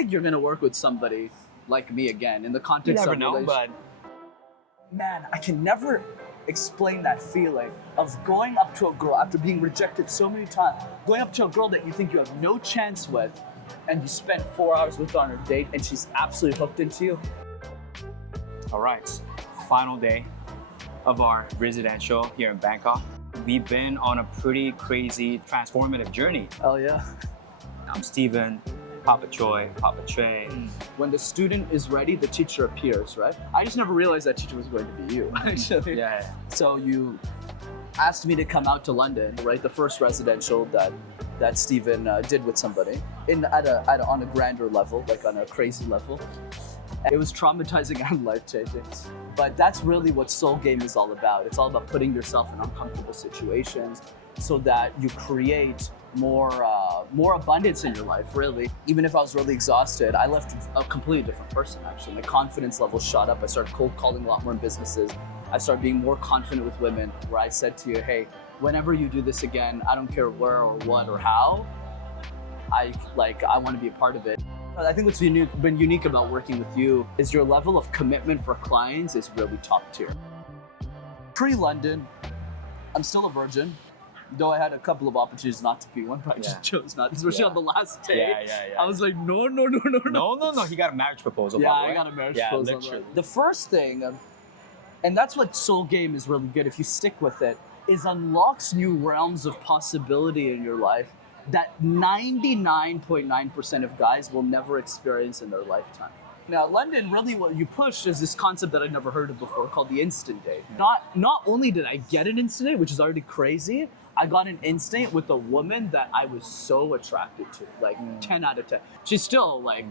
think you're gonna work with somebody like me again in the context You of never know, but man, I can never explain that feeling of going up to a girl after being rejected so many times, going up to a girl that you think you have no chance with, and you spend 4 hours with her on a date and she's absolutely hooked into you. all right, final day of our residential here in Bangkok. We've been on a pretty crazy transformative journey. Oh yeah. I'm Stephen, Papa Choi, Papa Choi. When the student is ready, the teacher appears, right? I just never realized that teacher was going to be you, actually. Yeah. So you asked me to come out to London, right? The first residential that Stephen did with somebody on a grander level, like on a crazy level. It was traumatizing and life-changing. But that's really what Soul Game is all about. It's all about putting yourself in uncomfortable situations so that you create more abundance in your life, really. Even if I was really exhausted, I left a completely different person, actually. My confidence level shot up. I started cold calling a lot more in businesses. I started being more confident with women, where I said to you, hey, whenever you do this again, I don't care where or what or how, I want to be a part of it. I think what's been unique about working with you is your level of commitment for clients is really top tier. Pre-London, I'm still a virgin, though I had a couple of opportunities not to be one, but I just chose not, especially on the last day. I was like, no. No. He got a marriage proposal. Yeah, by the way. I got a marriage proposal. Literally. The first thing, and that's what Soul Game is really good if you stick with it, is unlocks new realms of possibility in your life that 99.9% of guys will never experience in their lifetime. Now, London, really what you push is this concept that I'd never heard of before called the instant date. Not only did I get an instant date, which is already crazy, I got an instant date with a woman that I was so attracted to, like 10 out of 10. She's still like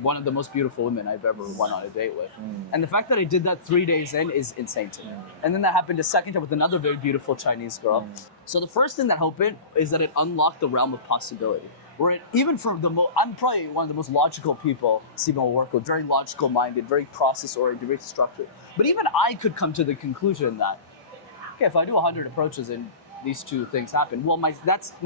one of the most beautiful women I've ever went on a date with. And the fact that I did that 3 days in is insane to me. And then that happened a second time with another very beautiful Chinese girl. So the first thing that happened is that it unlocked the realm of possibility. Where it, even for I'm probably one of the most logical people Stephen will work with, very logical minded, very process oriented, very structured. But even I could come to the conclusion that, okay, if I do 100 approaches and these two things happen, well, my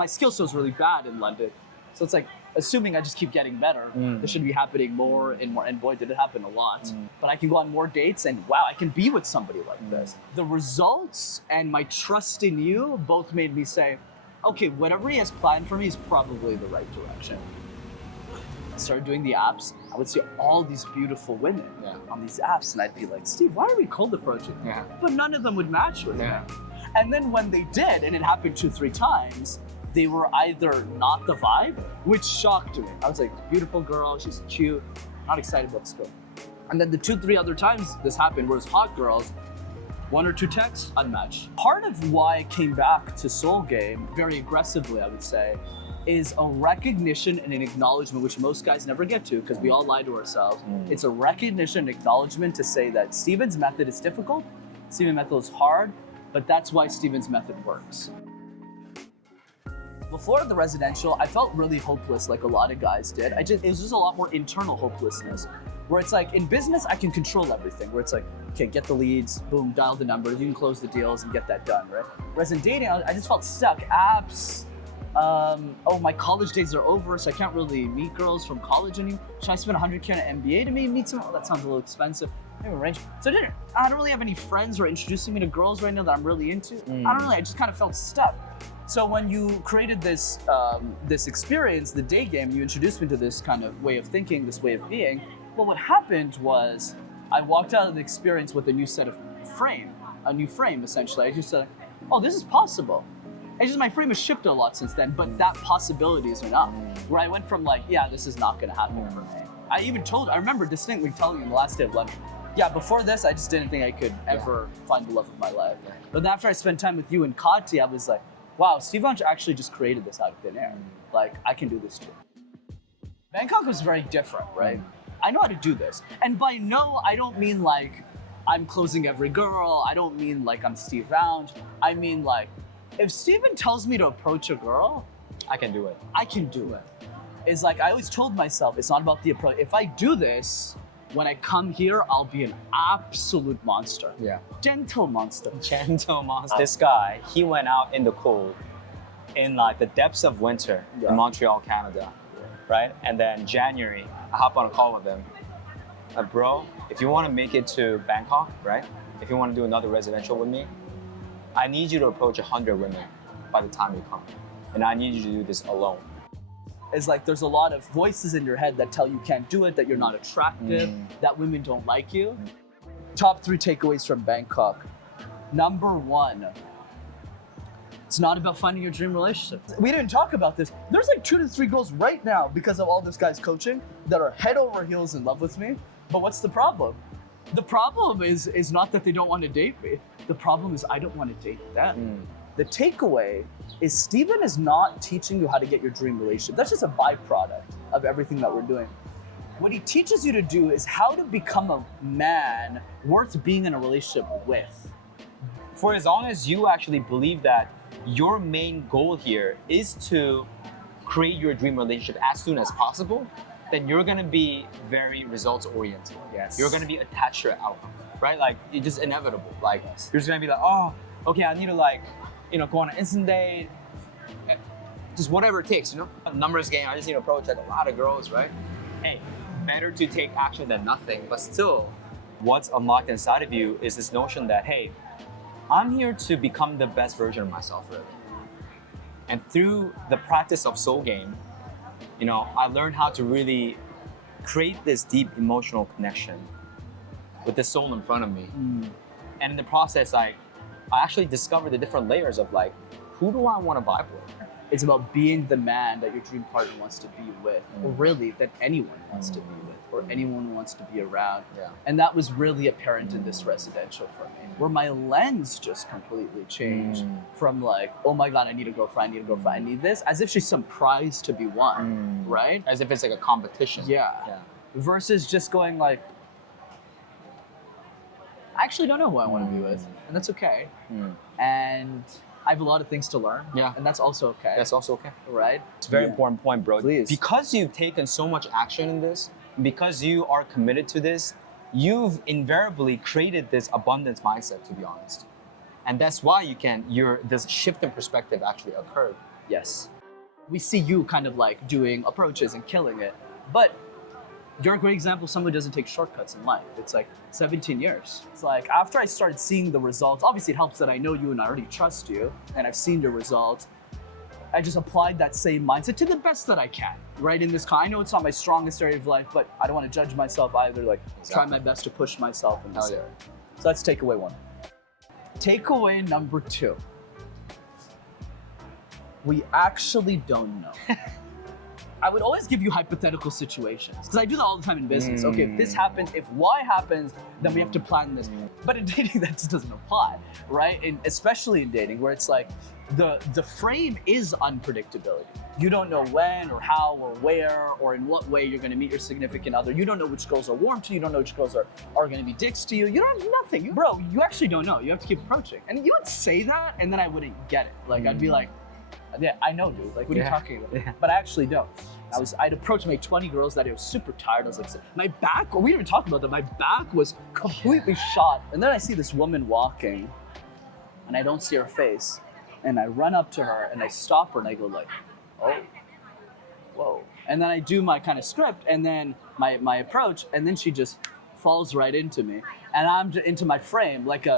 skill set is really bad in London. So it's like, assuming I just keep getting better, this should be happening more and more, and boy, did it happen a lot. But I can go on more dates and wow, I can be with somebody like this. The results and my trust in you both made me say, okay, whatever he has planned for me is probably the right direction. I started doing the apps. I would see all these beautiful women on these apps, and I'd be like, Steve, why are we cold approaching? But none of them would match with me. And then when they did, and it happened 2-3 times, they were either not the vibe, which shocked me. I was like, beautiful girl, she's cute, not excited about this girl. And then the 2-3 other times this happened, whereas hot girls, 1 or 2 texts, unmatched. Part of why I came back to Soul Game, very aggressively I would say, is a recognition and an acknowledgement, which most guys never get to because we all lie to ourselves. It's a recognition and acknowledgement to say that Stephen's method is difficult, Stephen's method is hard, but that's why Stephen's method works. Before the residential, I felt really hopeless like a lot of guys did. It was just a lot more internal hopelessness. Where it's like, in business, I can control everything. Where it's like, okay, get the leads, boom, dial the numbers, you can close the deals and get that done, right? Whereas in dating, I just felt stuck. Apps, oh, my college days are over, so I can't really meet girls from college anymore. Should I spend $100K on an MBA to meet someone? Oh, that sounds a little expensive. Maybe arrange. So I don't really have any friends who are introducing me to girls right now that I'm really into. I just kind of felt stuck. So when you created this experience, the day game, you introduced me to this kind of way of thinking, this way of being. Well, what happened was I walked out of the experience with a new set of a new frame, essentially. I just said, oh, this is possible. It's just my frame has shifted a lot since then, but that possibility is enough. Where I went from like, yeah, this is not gonna happen for me. I remember distinctly telling you on the last day of London, yeah, before this, I just didn't think I could ever find the love of my life. But then after I spent time with you and Kati, I was like, wow, stephenchoi actually just created this out of thin air. Like, I can do this too. Bangkok was very different, right? I know how to do this. And by no, I don't mean like I'm closing every girl. I don't mean like I'm stephenchoi. I mean like, if Stephen tells me to approach a girl, I can do it. I can do it. It's like, I always told myself, it's not about the approach. If I do this, when I come here, I'll be an absolute monster. Yeah. Gentle monster. Gentle monster. This guy, he went out in the cold in like the depths of winter in Montreal, Canada, right? And then January, I hop on a call with him. Bro, if you want to make it to Bangkok, right? If you want to do another residential with me, I need you to approach 100 women by the time you come. And I need you to do this alone. It's like there's a lot of voices in your head that tell you can't do it, that you're not attractive, that women don't like you. Top 3 takeaways from Bangkok. Number 1, it's not about finding your dream relationship. We didn't talk about this. There's like 2 to 3 girls right now, because of all this guy's coaching, that are head over heels in love with me. But what's the problem? The problem is not that they don't want to date me. The problem is I don't want to date them. The takeaway is Stephen is not teaching you how to get your dream relationship. That's just a byproduct of everything that we're doing. What he teaches you to do is how to become a man worth being in a relationship with. For as long as you actually believe that your main goal here is to create your dream relationship as soon as possible, then you're gonna be very results oriented. Yes. You're gonna be attached to your outcome, right? Like it's just inevitable. Like you're just gonna be like, oh, okay, I need to like, go on an instant date, just whatever it takes, Numbers game, I just need to approach like a lot of girls, right? Hey, better to take action than nothing, but still, what's unlocked inside of you is this notion that, hey, I'm here to become the best version of myself, really. And through the practice of soul game, I learned how to really create this deep emotional connection with the soul in front of me. And in the process, I actually discovered the different layers of like, who do I want to vibe with? It's about being the man that your dream partner wants to be with, or really that anyone wants to be with, or anyone wants to be around. Yeah. And that was really apparent in this residential for me, where my lens just completely changed from like, oh my God, I need a girlfriend, I need this, as if she's some prize to be won, right? As if it's like a competition. Yeah. Versus just going like, I actually don't know who I want to be with, and that's okay. And I have a lot of things to learn, and that's also okay. That's also okay. Right? It's a very important point, bro. Please. Because you've taken so much action in this, because you are committed to this, you've invariably created this abundance mindset, to be honest. And that's why this shift in perspective actually occurred. Yes. We see you kind of like doing approaches and killing it, but you're a great example of someone who doesn't take shortcuts in life. It's like 17 years. It's like after I started seeing the results, obviously it helps that I know you and I already trust you and I've seen your results. I just applied that same mindset to the best that I can, right? In this, I know it's not my strongest area of life, but I don't want to judge myself either. Like try my best to push myself in this area. So that's takeaway 1. Takeaway number 2. We actually don't know. I would always give you hypothetical situations because I do that all the time in business. Okay, if this happens, if Y happens, then we have to plan this. But in dating, that just doesn't apply, right? And especially in dating, where it's like the frame is unpredictability. You don't know when or how or where or in what way you're going to meet your significant other. You don't know which girls are warm to you. You don't know which girls are going to be dicks to you. You don't have nothing. Bro, you actually don't know. You have to keep approaching. And you would say that, and then I wouldn't get it. Like, I'd be like, yeah, I know, dude. Like, what are you talking about? Yeah. But I actually don't. I'd approached like 20 girls that I was super tired. I was like, my back, we didn't even talk about that. My back was completely shot. And then I see this woman walking, and I don't see her face. And I run up to her, and I stop her, and I go like, oh, whoa. And then I do my kind of script, and then my approach, and then she just falls right into me. And I'm into my frame like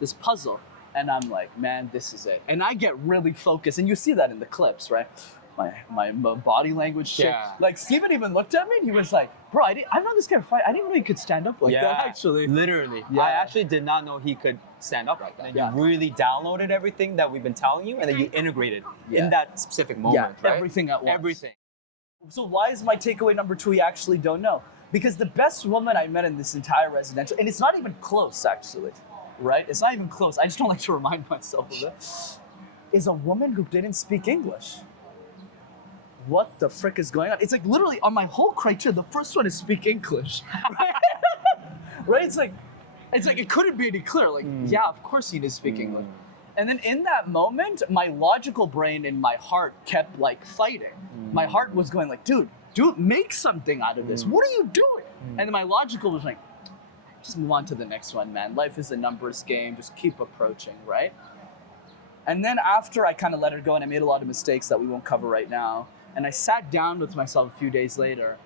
this puzzle. And I'm like, man, this is it. And I get really focused. And you see that in the clips, right? My body language shit. Yeah. Like, Steven even looked at me and he was like, bro, I'm not this kind of fight. I didn't even know he could stand up like that, actually. Literally. Yeah. I actually did not know he could stand up like that. Yeah. You really downloaded everything that we've been telling you and then you integrated in that specific moment, right? Everything at once. Everything. So why is my takeaway number 2, we actually don't know? Because the best woman I met in this entire residential, and it's not even close, actually. Right? It's not even close. I just don't like to remind myself of it. Is a woman who didn't speak English. What the frick is going on? It's like literally on my whole criteria, the first one is speak English. Right? Right? It's like it couldn't be any clearer. Like, yeah, of course you need to speak English. And then in that moment, my logical brain and my heart kept like fighting. My heart was going like, dude, make something out of this. What are you doing? And then my logical was like, just move on to the next one, man. Life is a numbers game. Just keep approaching, right? And then after I kind of let her go and I made a lot of mistakes that we won't cover right now, and I sat down with myself a few days later,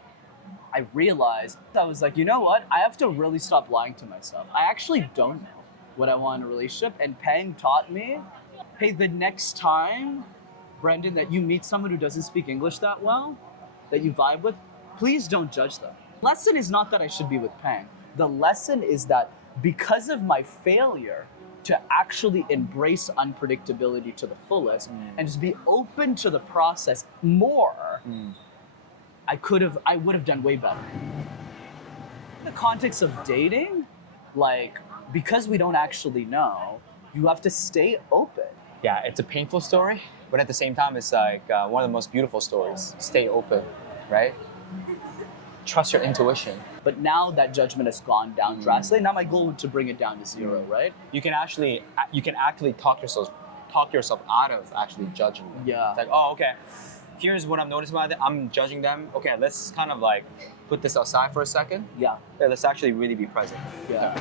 I realized, I was like, you know what? I have to really stop lying to myself. I actually don't know what I want in a relationship. And Pang taught me, hey, the next time, Brendan, that you meet someone who doesn't speak English that well, that you vibe with, please don't judge them. Lesson is not that I should be with Pang. The lesson is that because of my failure to actually embrace unpredictability to the fullest and just be open to the process more, I would have done way better. In the context of dating, like, because we don't actually know, you have to stay open. Yeah, it's a painful story, but at the same time, it's like one of the most beautiful stories. Stay open, right? Trust your intuition. But now that judgment has gone down drastically. Now my goal is to bring it down to zero, right? You can actively talk yourself out of actually judging them. Yeah. It's like, oh, okay, here's what I'm noticing about it. I'm judging them. Okay, let's kind of like put this aside for a second. Yeah. Yeah, let's actually really be present. Yeah.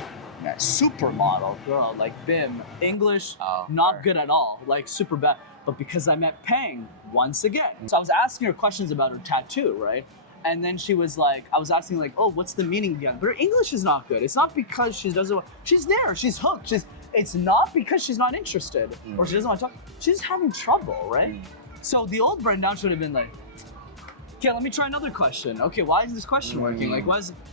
Supermodel girl, like Bim, English, not good at all, like super bad. But because I met Pang once again. So I was asking her questions about her tattoo, right? And then she was like, I was asking like, oh, what's the meaning again? But her English is not good. It's not because she doesn't want, she's there, she's hooked. It's not because she's not interested or she doesn't want to talk. She's having trouble, right? So the old Brendan should have been like, okay, let me try another question. Okay, why is this question working? Like,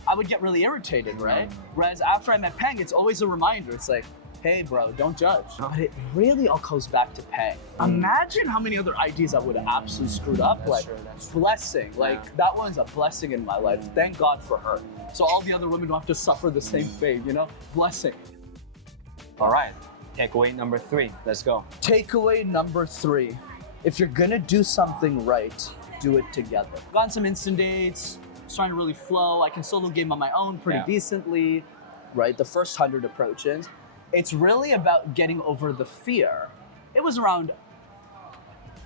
I would get really irritated, right? Whereas after I met Pang, it's always a reminder. It's like, hey, bro, don't judge. But it really all goes back to Pang. Imagine how many other ideas I would have absolutely screwed up. That's like, true. blessing. Like, that one's a blessing in my life. Thank God for her. So all the other women don't have to suffer the same fate, you know? Blessing. All right, takeaway number 3. Let's go. Takeaway number 3. If you're gonna do something right, do it together. Gone some instant dates, starting to really flow. I can solo game on my own pretty decently, right? The first 100 approaches. It's really about getting over the fear. It was around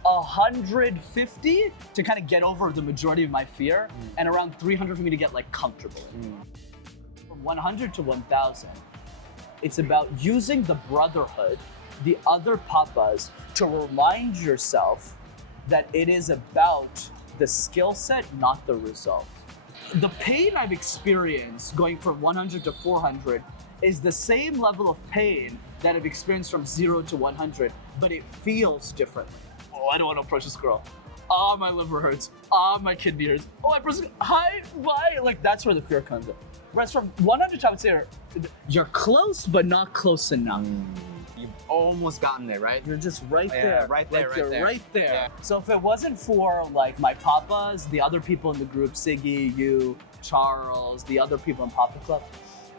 150 to kind of get over the majority of my fear, and around 300 for me to get like comfortable. From 100 to 1,000, it's about using the brotherhood, the other papas, to remind yourself that it is about the skill set, not the result. The pain I've experienced going from 100 to 400 is the same level of pain that I've experienced from 0 to 100, but it feels differently. Oh, I don't want to approach this girl. Oh, my liver hurts. Oh, my kidney hurts. Oh, my person, hi, bye. Like, that's where the fear comes in. Whereas from 100 I would say you're close, but not close enough. You've almost gotten there, right? You're just right Yeah, there. right there, Like, right you're there. right there. Yeah. So if it wasn't for like my papas, the other people in the group, Siggy, you, Charles, the other people in Papa Club,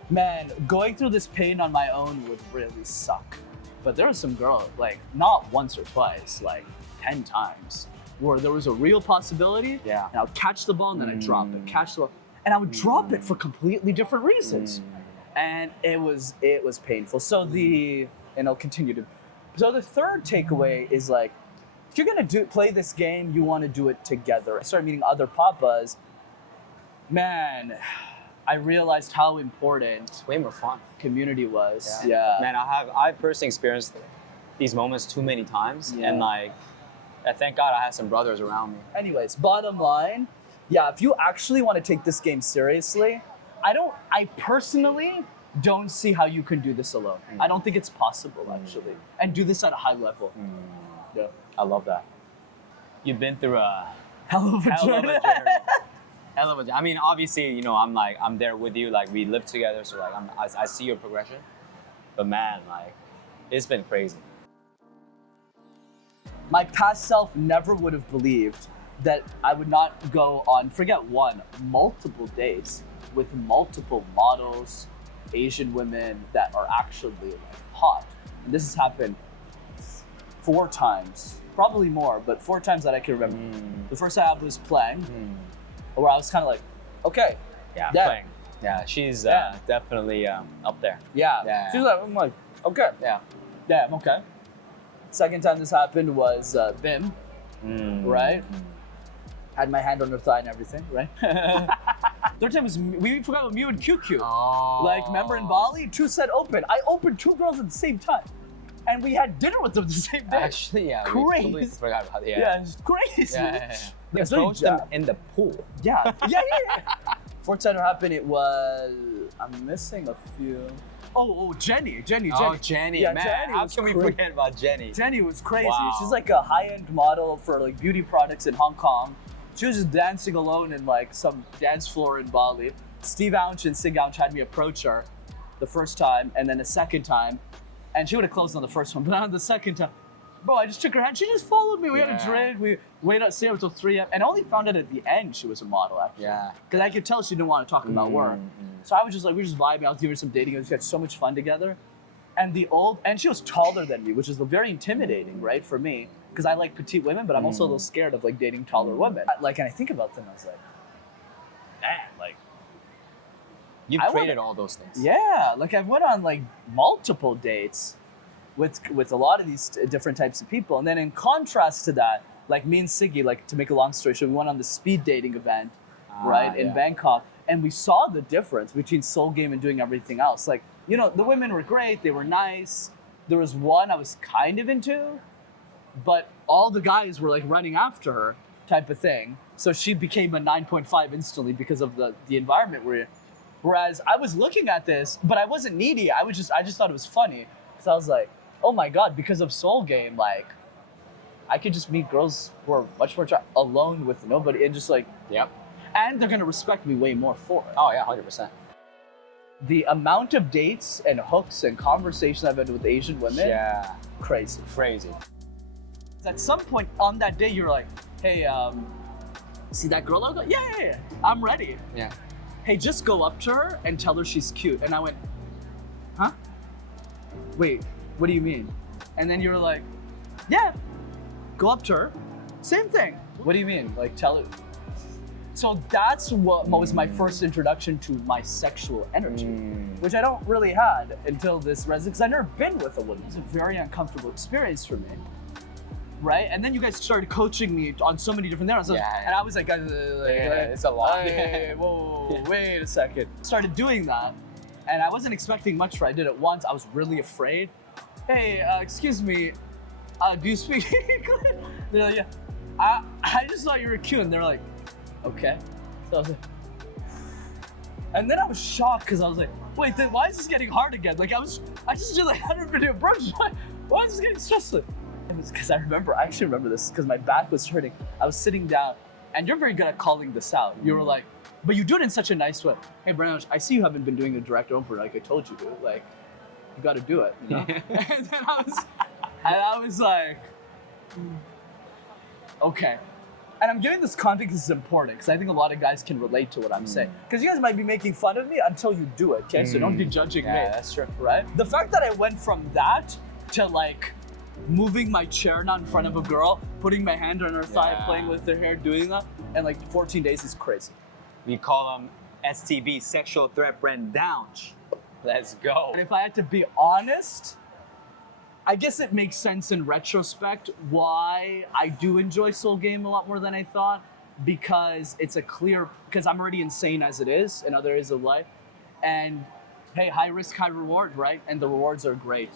man, going through this pain on my own would really suck. But there was some girl, like not once or twice, like 10 times, where there was a real possibility. Yeah. And I would catch the ball and then I'd drop it, catch the ball. And I would drop it for completely different reasons. And it was painful. So and I'll continue to. So the third takeaway is like, if you're gonna play this game, you wanna do it together. I started meeting other papas. Man, I realized how important It's way more fun. community was. Yeah. Man, I've personally experienced these moments too many times, Yeah. and like, I thank God I had some brothers around me. Anyways, bottom line, yeah, if you actually want to take this game seriously, I personally don't see how you can do this alone. I don't think it's possible actually. And do this at a high level. Yeah. I love that. You've been through a Hell of a hell of a journey. journey. Hell of a journey. I mean, obviously, you know, I'm there with you. Like, we live together, so like, I see your progression. But man, like, it's been crazy. My past self never would have believed that I would not go on, forget one, multiple dates with multiple models, Asian women that are actually like hot. And this has happened 4 times, probably more, but 4 times that I can remember. The first time I was playing, where I was kind of like, okay. Yeah, Yeah. playing. Yeah, she's definitely up there. Yeah. Yeah. She's like, I'm like, okay. Yeah. Yeah, I'm okay. Second time this happened was Bim, right? Had my hand on her thigh and everything, right? Third time was, we forgot about Mew and QQ. Oh. Like, remember in Bali? 2 set open. I opened 2 girls at the same time. And we had dinner with them the same day. Actually, yeah. We Crazy. completely forgot about it. Yeah, it's crazy. Yeah. You That's really approached them jab. in the pool. Yeah. Fourth time it happened, it was, I'm missing a few. Oh, Jenny. Oh, Jenny, Yeah, man. Jenny How was can we cra- forget about Jenny? Jenny was crazy. Wow. She's like a high-end model for like beauty products in Hong Kong. She was just dancing alone in like some dance floor in Bali. Steve Aunch and Sig Aunch had me approach her the first time, and then the second time, and she would have closed on the first one, but on the second time, bro, I just took her hand. She just followed me. We had a drink. We waited up, stayed up until 3 a.m. And I only found out at the end she was a model, actually. Yeah. Because I could tell she didn't want to talk about work. So I was just like, we were just vibing. I was giving her some dating. We just had so much fun together. And she was taller than me, which is very intimidating, right, for me. Because I like petite women, but I'm also a little scared of like dating taller women. Like, and I think about them, I was like, man, like, You've I created wanna- all those things. yeah, like I've went on like multiple dates with a lot of these different types of people. And then in contrast to that, like me and Siggy, like to make a long story short, we went on the speed dating event, right, in Bangkok. And we saw the difference between Soul Game and doing everything else. Like, you know, the women were great, they were nice. There was one I was kind of into, but all the guys were like running after her type of thing. So she became a 9.5 instantly because of the environment we're in. Whereas I was looking at this, but I wasn't needy. I just thought it was funny. Because I was like, oh my God, because of Soul Game, like, I could just meet girls who are much more alone with nobody and just like, Yep. and they're gonna respect me way more for it. Oh, yeah, 100%. The amount of dates and hooks and conversations I've had with Asian women, Yeah. crazy. Crazy. At some point on that day, you're like, hey, see that girl? I go, yeah, I'm ready. Yeah. Hey, just go up to her and tell her she's cute. And I went, huh? Wait, what do you mean? And then you're like, yeah, go up to her. Same thing. What do you mean? Like, tell her. So that's what was my first introduction to my sexual energy, which I don't really had until this resident, because I've never been with a woman. It's a very uncomfortable experience for me. Right? And then you guys started coaching me on so many different things. Yeah. And I was like, It's a lot. Hey, whoa, wait a second. Started doing that, and I wasn't expecting much for it. I did it once. I was really afraid. Hey, excuse me, do you speak English? They're like, yeah. I just thought you were cute. And they're like, okay. So I was like, and then I was shocked because I was like, wait, then why is this getting hard again? Like I just did like 100-minute approach. Why is this getting stressful? It was because I actually remember this because my back was hurting. I was sitting down, and you're very good at calling this out. You were like, but you do it in such a nice way. Hey, Brian, I see you haven't been doing a direct opener like I told you to. Like, you got to do it, you know? And then I was like, okay. And I'm giving this context because it's important because I think a lot of guys can relate to what I'm saying. Because you guys might be making fun of me until you do it, okay? So don't be judging me. Yeah, that's true. Right? The fact that I went from that to like moving my chair now in front of a girl, putting my hand on her thigh, playing with her hair, doing that, and like 14 days is crazy. We call them STB, sexual threat brand down. Let's go. And if I had to be honest, I guess it makes sense in retrospect why I do enjoy Soul Game a lot more than I thought, because because I'm already insane as it is in other areas of life. And hey, high risk, high reward, right? And the rewards are great.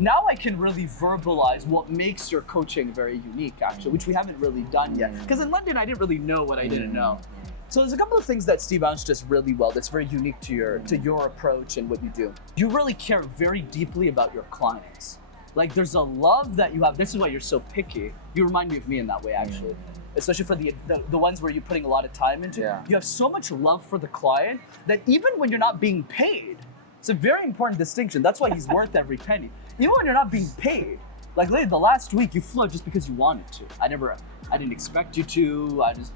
Now I can really verbalize what makes your coaching very unique, actually, which we haven't really done yet. Because in London, I didn't really know what I didn't know. So there's a couple of things that Steve Aunch does really well that's very unique to your approach and what you do. You really care very deeply about your clients. Like there's a love that you have. This is why you're so picky. You remind me of me in that way, actually. Especially for the ones where you're putting a lot of time into. Yeah. You have so much love for the client that even when you're not being paid, it's a very important distinction. That's why he's worth every penny. Even when you're not being paid, like the last week you flew just because you wanted to. I didn't expect you to. I just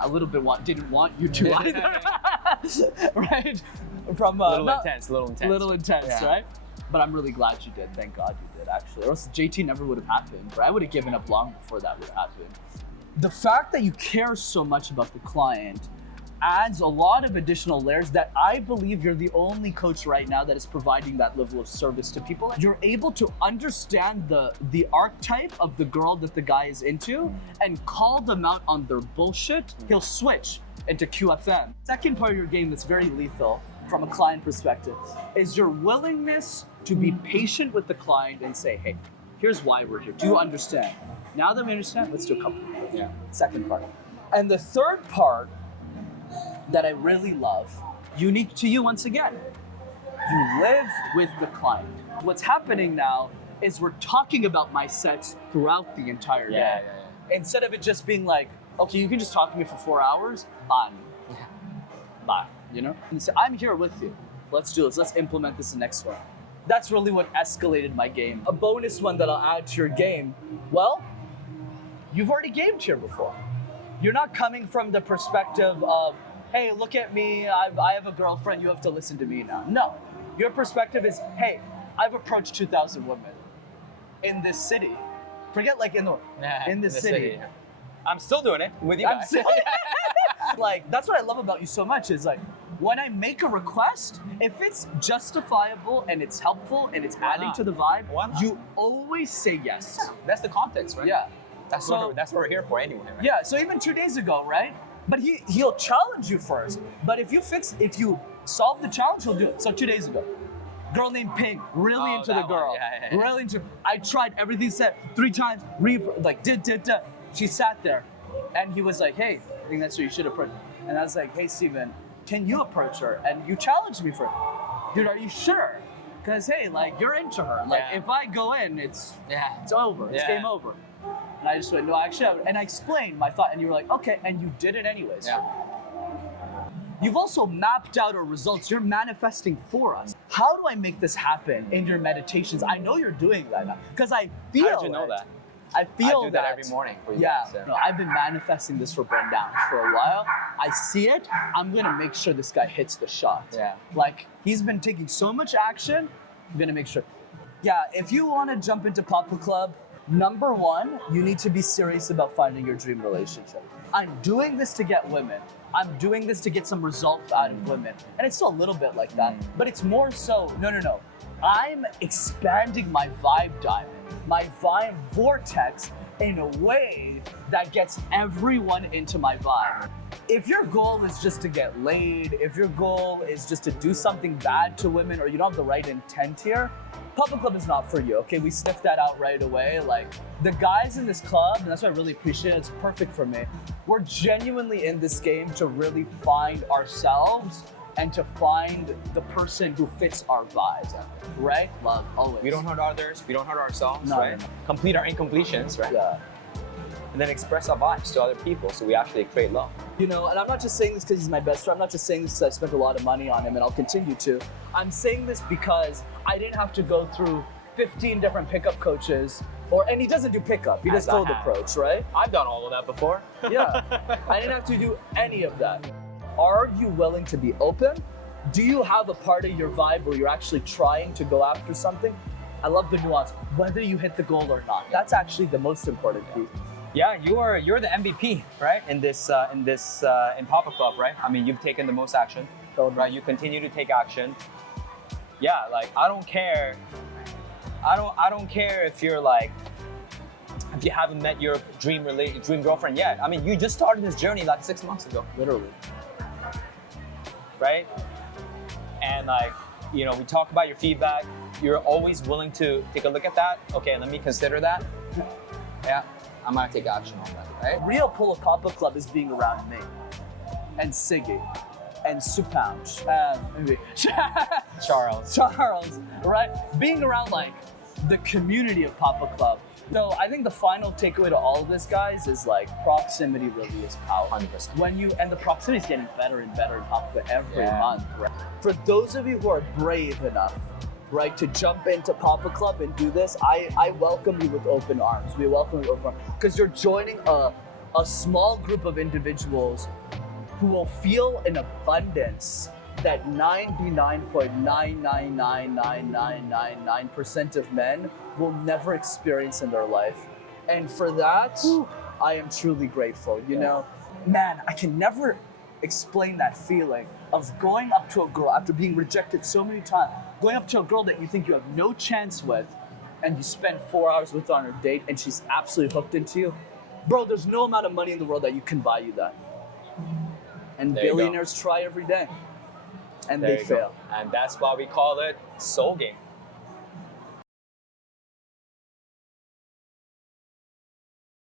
a little bit didn't want you to either. Right? From little intense. Little intense, Yeah. right? But I'm really glad you did. Thank God you did, actually. Or else JT never would have happened. Or I would have given up long before that would have happened. The fact that you care so much about the client adds a lot of additional layers that I believe you're the only coach right now that is providing that level of service to people. You're able to understand the archetype of the girl that the guy is into and call them out on their bullshit. He'll switch into QFM. Second part of your game that's very lethal from a client perspective is your willingness to be patient with the client and say, hey, here's why we're here. Do you understand? Now that we understand, let's do a couple of minutes. Yeah. Second part. And the third part that I really love, unique to you once again, you live with the client. What's happening now is we're talking about my sets throughout the entire day. Instead of it just being like, okay, you can just talk to me for 4 hours, fine. Bye, you know? And so I'm here with you. Let's do this. Let's implement this the next one. That's really what escalated my game. A bonus one that I'll add to your game, well, you've already gamed here before. You're not coming from the perspective of, hey, look at me, I have a girlfriend, you have to listen to me now. No, your perspective is, hey, I've approached 2,000 women in this city. Forget like in the city. I'm still doing it with you guys. Like, that's what I love about you so much is like, when I make a request, if it's justifiable and it's helpful and it's adding to the vibe, you always say yes. That's the context, right? Yeah. That's what we're here for anyway, right? Yeah, so even 2 days ago, right? But he'll challenge you first. But if you solve the challenge, he'll do it. So 2 days ago, girl named Pink, really into the girl. Yeah. Really into, I tried everything said 3 times, She sat there and he was like, hey, I think that's what you should approach. And I was like, hey, Steven, can you approach her? And you challenged me for it. Dude, are you sure? Because, hey, like, you're into her. Like, if I go in, it's over. It's game over. And I just went, no, actually, and I explained my thought, and you were like, okay, and you did it anyways. Yeah. You've also mapped out our results. You're manifesting for us. How do I make this happen in your meditations? I know you're doing that now, because I feel How did you know that? I feel I do that every morning for you yeah, guys, no, I've been manifesting this for Brent Downs for a while. I see it. I'm gonna make sure this guy hits the shot. Yeah. Like, he's been taking so much action. I'm gonna make sure. Yeah, if you want to jump into Papa Club, number one, you need to be serious about finding your dream relationship. I'm doing this to get women. I'm doing this to get some results out of women. And it's still a little bit like that, but it's more so, no. I'm expanding my vibe diamond, my vibe vortex in a way that gets everyone into my vibe. If your goal is just to get laid, if your goal is just to do something bad to women, or you don't have the right intent here, Papa Club is not for you, okay? We sniffed that out right away. Like, the guys in this club, and that's what I really appreciate, it's perfect for me. We're genuinely in this game to really find ourselves and to find the person who fits our vibes, right? Love, always. We don't hurt others, we don't hurt ourselves, No, right? no. Complete our incompletions, right? Yeah. And then express our vibes to other people so we actually create love. You know, and I'm not just saying this because he's my best friend. I'm not just saying this because I spent a lot of money on him and I'll continue to. I'm saying this because I didn't have to go through 15 different pickup coaches, and he doesn't do pickup, he does cold approach, right? I've done all of that before. Yeah, I didn't have to do any of that. Are you willing to be open? Do you have a part of your vibe where you're actually trying to go after something? I love the nuance, whether you hit the goal or not. That's actually the most important piece. Yeah, you're the MVP, right? In Papa Club, right? I mean, you've taken the most action, right? You continue to take action. Yeah, like I don't care if you're like, if you haven't met your dream girlfriend yet. I mean, you just started this journey like 6 months ago, Literally. right? And like, you know, we talk about your feedback. You're always willing to take a look at that. Okay, let me consider that. Yeah. I'm gonna take action on that, right? Real pull of Papa Club is being around me, and Siggy, and Supanch, and maybe Charles, right? Being around like the community of Papa Club. So I think the final takeaway to all of this, guys, is like proximity really is power. 100%. And the proximity is getting better and better in Papa Club every month. Right? For those of you who are brave enough, right, to jump into Papa Club and do this, I welcome you with open arms. We welcome you with open arms because you're joining a small group of individuals who will feel an abundance that 99.9999999% of men will never experience in their life. And for that, I am truly grateful. You know, man, I can never explain that feeling of going up to a girl after being rejected so many times, going up to a girl that you think you have no chance with, and you spend 4 hours with her on a date and she's absolutely hooked into you. Bro, there's no amount of money in the world that you can buy you that. And billionaires try every day. And they fail. And that's why we call it soul game.